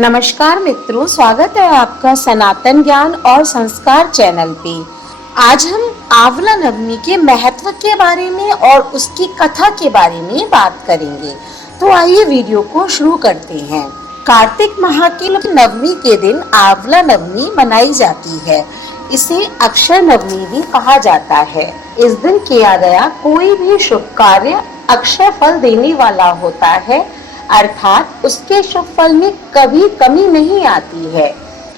नमस्कार मित्रों, स्वागत है आपका सनातन ज्ञान और संस्कार चैनल पे। आज हम आंवला नवमी के महत्व के बारे में और उसकी कथा के बारे में बात करेंगे। तो आइए वीडियो को शुरू करते हैं। कार्तिक माह की नवमी के दिन आंवला नवमी मनाई जाती है। इसे अक्षय नवमी भी कहा जाता है। इस दिन किया गया कोई भी शुभ कार्य अक्षय फल देने वाला होता है, अर्थात उसके शुभ फल में कभी कमी नहीं आती है।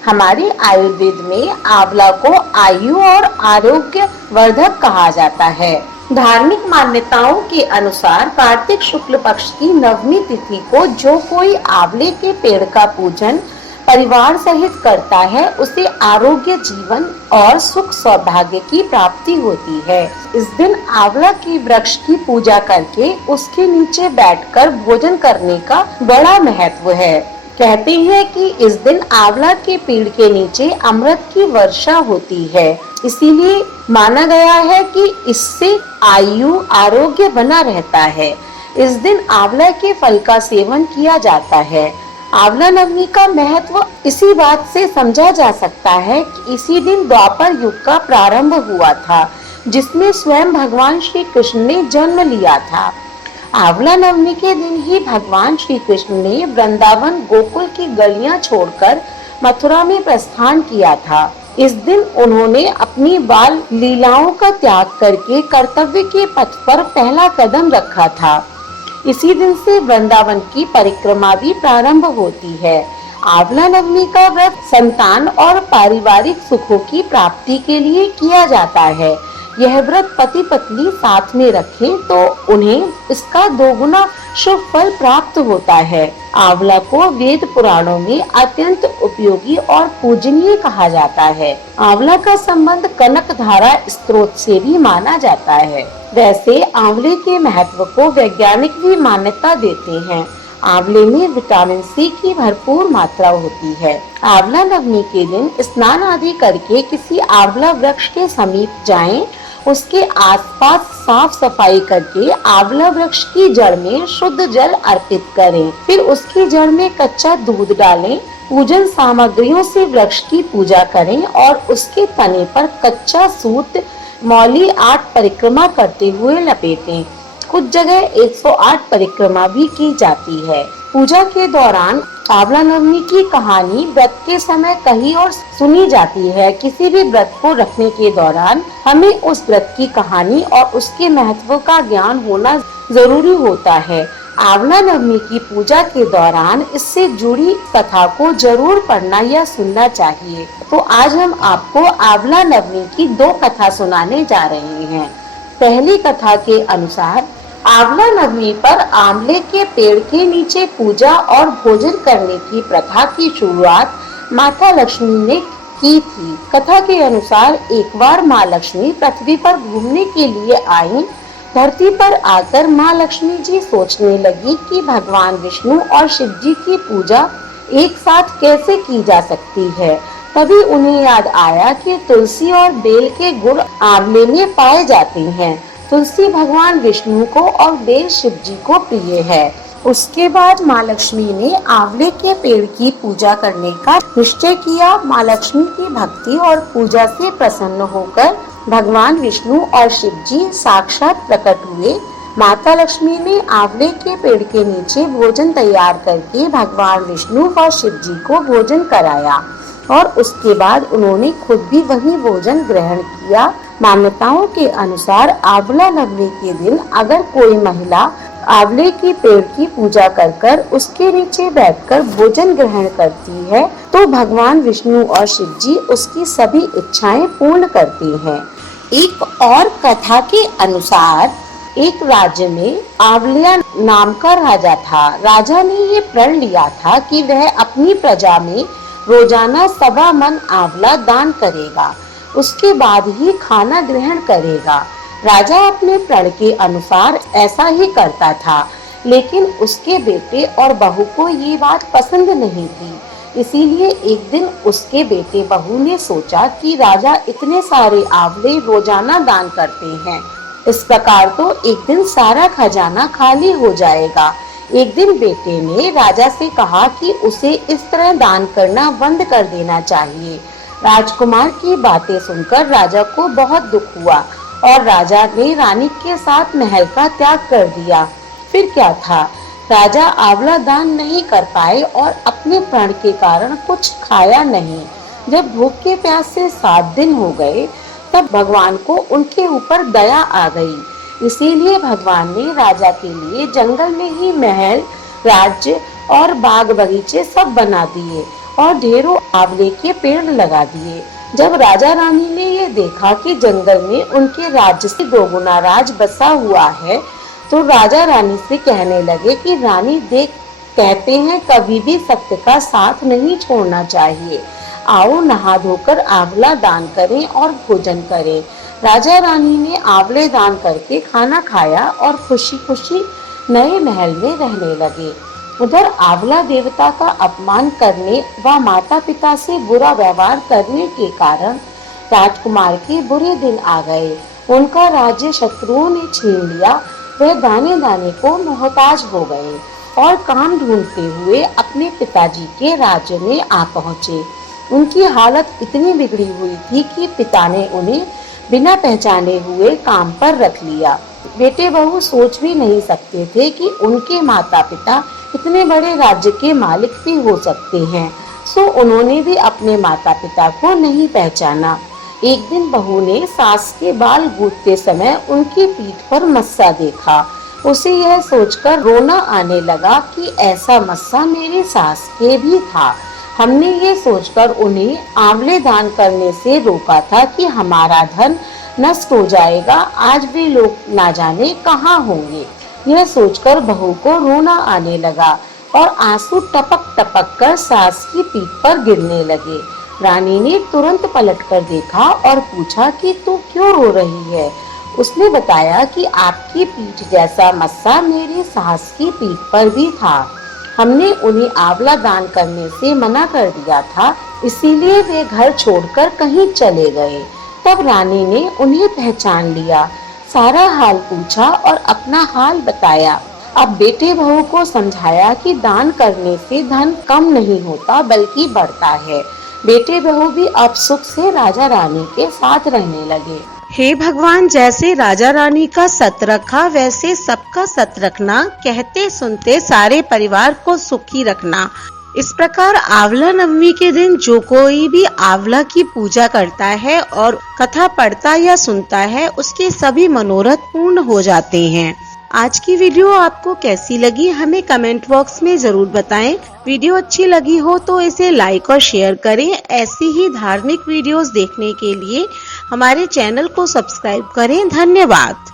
हमारे आयुर्वेद में आंवला को आयु और आरोग्य वर्धक कहा जाता है। धार्मिक मान्यताओं के अनुसार कार्तिक शुक्ल पक्ष की नवमी तिथि को जो कोई आंवले के पेड़ का पूजन परिवार सहित करता है, उसे आरोग्य, जीवन और सुख सौभाग्य की प्राप्ति होती है। इस दिन आंवला के वृक्ष की पूजा करके उसके नीचे बैठकर भोजन करने का बड़ा महत्व है। कहते हैं कि इस दिन आंवला के पेड़ के नीचे अमृत की वर्षा होती है, इसीलिए माना गया है कि इससे आयु आरोग्य बना रहता है। इस दिन आंवला के फल का सेवन किया जाता है। आंवला नवमी का महत्व इसी बात से समझा जा सकता है कि इसी दिन द्वापर युग का प्रारंभ हुआ था, जिसमें स्वयं भगवान श्री कृष्ण ने जन्म लिया था। आंवला नवमी के दिन ही भगवान श्री कृष्ण ने वृंदावन गोकुल की गलियां छोड़कर मथुरा में प्रस्थान किया था। इस दिन उन्होंने अपनी बाल लीलाओं का त्याग करके कर्तव्य के पथ पर पहला कदम रखा था। इसी दिन से वृंदावन की परिक्रमा भी प्रारंभ होती है। आंवला नवमी का व्रत संतान और पारिवारिक सुखों की प्राप्ति के लिए किया जाता है। यह व्रत पति पत्नी साथ में रखें तो उन्हें इसका दोगुना शुभ फल प्राप्त होता है। आंवला को वेद पुराणों में अत्यंत उपयोगी और पूजनीय कहा जाता है। आंवला का संबंध कनक धारा स्रोत से भी माना जाता है। वैसे आंवले के महत्व को वैज्ञानिक भी मान्यता देते हैं। आंवले में विटामिन सी की भरपूर मात्रा होती है। आंवला नवमी के दिन स्नान आदि करके किसी आंवला वृक्ष के समीप जाएं, उसके आसपास साफ सफाई करके आंवला वृक्ष की जड़ में शुद्ध जल अर्पित करें। फिर उसकी जड़ में कच्चा दूध डालें। पूजन सामग्रियों से वृक्ष की पूजा करें और उसके तने पर कच्चा सूत मौली 8 परिक्रमा करते हुए लपेटें। कुछ जगह 108 परिक्रमा भी की जाती है। पूजा के दौरान आंवला नवमी की कहानी व्रत के समय कही और सुनी जाती है। किसी भी व्रत को रखने के दौरान हमें उस व्रत की कहानी और उसके महत्व का ज्ञान होना जरूरी होता है। आंवला नवमी की पूजा के दौरान इससे जुड़ी कथा को जरूर पढ़ना या सुनना चाहिए। तो आज हम आपको आंवला नवमी की 2 कथा सुनाने जा रहे हैं। पहली कथा के अनुसार आंवला नवमी पर आंवले के पेड़ के नीचे पूजा और भोजन करने की प्रथा की शुरुआत माता लक्ष्मी ने की थी। कथा के अनुसार एक बार माँ लक्ष्मी पृथ्वी पर घूमने के लिए आई। धरती पर आकर माँ लक्ष्मी जी सोचने लगी कि भगवान विष्णु और शिव जी की पूजा एक साथ कैसे की जा सकती है। तभी उन्हें याद आया कि तुलसी और बेल के गुण आंवले में पाए जाते हैं। तुलसी भगवान विष्णु को और बेल शिव जी को प्रिय है। उसके बाद माँ लक्ष्मी ने आंवले के पेड़ की पूजा करने का निश्चय किया। माँ लक्ष्मी की भक्ति और पूजा से प्रसन्न होकर भगवान विष्णु और शिव जी साक्षात प्रकट हुए। माता लक्ष्मी ने आंवले के पेड़ के नीचे भोजन तैयार करके भगवान विष्णु और शिव जी को भोजन कराया और उसके बाद उन्होंने खुद भी वही भोजन ग्रहण किया। मान्यताओं के अनुसार आंवला नवमी के दिन अगर कोई महिला आंवले के पेड़ की पूजा कर उसके नीचे बैठकर भोजन ग्रहण करती है तो भगवान विष्णु और शिव जी उसकी सभी इच्छाएं पूर्ण करते हैं। एक और कथा के अनुसार एक राज्य में आंवलिया नाम का राजा था। राजा ने ये प्रण लिया था कि वह अपनी प्रजा में रोजाना 1.25 मन आंवला दान करेगा, उसके बाद ही खाना ग्रहण करेगा। राजा अपने प्रण के अनुसार ऐसा ही करता था, लेकिन उसके बेटे और बहू को ये बात पसंद नहीं थी। इसीलिए एक दिन उसके बेटे बहू ने सोचा कि राजा इतने सारे आंवले रोजाना दान करते हैं, इस प्रकार तो एक दिन सारा खजाना खाली हो जाएगा। एक दिन बेटे ने राजा से कहा कि उसे इस तरह दान करना बंद कर देना चाहिए। राजकुमार की बातें सुनकर राजा को बहुत दुख हुआ और राजा ने रानी के साथ महल का त्याग कर दिया। फिर क्या था, राजा आंवला दान नहीं कर पाए और अपने प्रण के कारण कुछ खाया नहीं। जब भूख के प्यास से 7 दिन हो गए तब भगवान को उनके ऊपर दया आ गई। इसीलिए भगवान ने राजा के लिए जंगल में ही महल, राज्य और बाग बगीचे सब बना दिए और ढेरों आंवले के पेड़ लगा दिए। जब राजा रानी ने ये देखा कि जंगल में उनके राज्य से 2 गुना राज बसा हुआ है तो राजा रानी से कहने लगे कि रानी देख, कहते हैं कभी भी सत्य का साथ नहीं छोड़ना चाहिए। आओ नहा धोकर आंवला दान करें और भोजन करें। राजा रानी ने आंवले दान करके खाना खाया और खुशी खुशी नए महल में रहने लगे। उधर आंवला देवता का अपमान करने व माता पिता से बुरा व्यवहार करने के कारण राजकुमार के बुरे दिन आ गए। उनका राज्य शत्रुओं ने छीन लिया। वह दाने दाने को मोहताज हो गए और काम ढूंढते हुए अपने पिताजी के राज्य में आ पहुँचे। उनकी हालत इतनी बिगड़ी हुई थी कि पिता ने उन्हें बिना पहचाने हुए काम पर रख लिया। बेटे बहू सोच भी नहीं सकते थे कि उनके माता पिता इतने बड़े राज्य के मालिक भी हो सकते हैं, सो उन्होंने भी अपने माता पिता को नहीं पहचाना। एक दिन बहू ने सास के बाल गूंथते समय उनकी पीठ पर मस्सा देखा। उसे यह सोचकर रोना आने लगा कि ऐसा मस्सा मेरी सास के भी था। हमने ये सोचकर उन्हें आंवले दान करने से रोका था कि हमारा धन नष्ट हो जाएगा, आज भी लोग ना जाने कहाँ होंगे। यह सोचकर बहू को रोना आने लगा और आंसू टपक टपक कर सास की पीठ पर गिरने लगे। रानी ने तुरंत पलटकर देखा और पूछा कि तू क्यों रो रही है। उसने बताया कि आपकी पीठ जैसा मस्सा मेरी सास की पीठ पर भी था। हमने उन्हें आंवला दान करने से मना कर दिया था, इसीलिए वे घर छोड़कर कहीं चले गए। तब रानी ने उन्हें पहचान लिया, सारा हाल पूछा और अपना हाल बताया। अब बेटे बहू को समझाया कि दान करने से धन कम नहीं होता बल्कि बढ़ता है। बेटे बहू भी अब सुख से राजा रानी के साथ रहने लगे। हे भगवान, जैसे राजा रानी का सत रखा वैसे सबका सत रखना, कहते सुनते सारे परिवार को सुखी रखना। इस प्रकार आंवला नवमी के दिन जो कोई भी आंवला की पूजा करता है और कथा पढ़ता या सुनता है उसके सभी मनोरथ पूर्ण हो जाते हैं। आज की वीडियो आपको कैसी लगी हमें कमेंट बॉक्स में जरूर बताएं। वीडियो अच्छी लगी हो तो इसे लाइक और शेयर करें। ऐसी ही धार्मिक वीडियोस देखने के लिए हमारे चैनल को सब्सक्राइब करें। धन्यवाद।